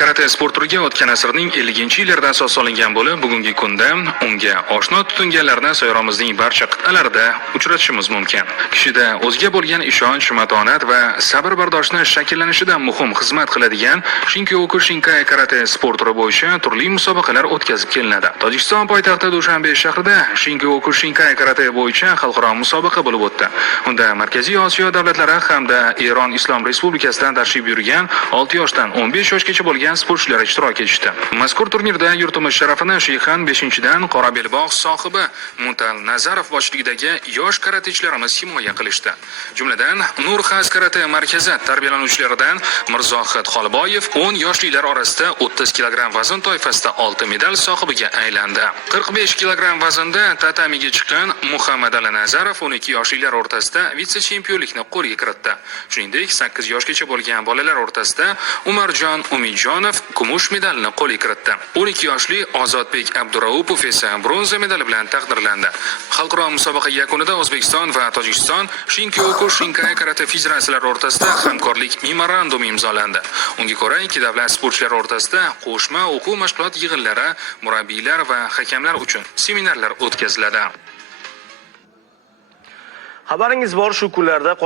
karate sport turiga o'tgan asrning 50-yillarida asos solingan bo'lib, bugungi kunda unga oshno tutinganlarni sayyoramizning barcha qit'alarida uchratishimiz mumkin. Kishida o'ziga bo'lgan ishonch, matonat va sabr-bardoshni shakllanishida muhim xizmat qiladigan Shinkyoku Shinkai karate sport turi bo'yicha turli musobaqalar o'tkazib kelinadi. Tojikiston poytaxti Dushanbe shahrida Shinkyoku Shinkai karate bo'yicha xalqaro musobaqa bo'lib o'tdi. Unda Markaziy Osiyo davlatlari hamda Eron Islom Respublikasidan tashrif buyurgan 6 yoshdan 15 yoshgacha bo'lgan sportchilar ishtirok etishdi. Mazkur turnirda yurtimiz sharafini Sheyxan 5-dan Qora belbog' sohibi Mutal Nazarov boshchiligidagi yosh karatechilarimiz himoya qilishdi. Jumladan Nur Xas karate markazi tarbiyalanuvchilaridan Mirzohid Xolboyev 10 yoshlilar orasida 30 kg vazn toifasida oltin medal sohibiga aylandi. 45 kg vaznda tatamiga chiqqan Muhammad Ali Nazarov 12 yoshlilar o'rtasida vitse-chempionlikni qo'lga kiritdi. Shuningdek, 8 yoshgacha bo'lgan bolalar o'rtasida Umarjon Umidjonov kumush medalni qo'lga kiritdi. 12 yoshli Ozodbek Abduraupov esa bronza medali bilan taqdirlandi. Xalqaro musobaqa yakunida O'zbekiston va Tojikiston Shinkyoku Shinkai karate federatsiyalari o'rtasida hamkorlik memorandumi imzolandi. Unga ko'ra, ikki davlat sportchilari o'rtasida qo'shma o'quv mashg'ulot yig'inlari, murabbiylar va hakamlar uchun seminarlar o'tkaziladi. Xabaringiz bor, shu kunlarda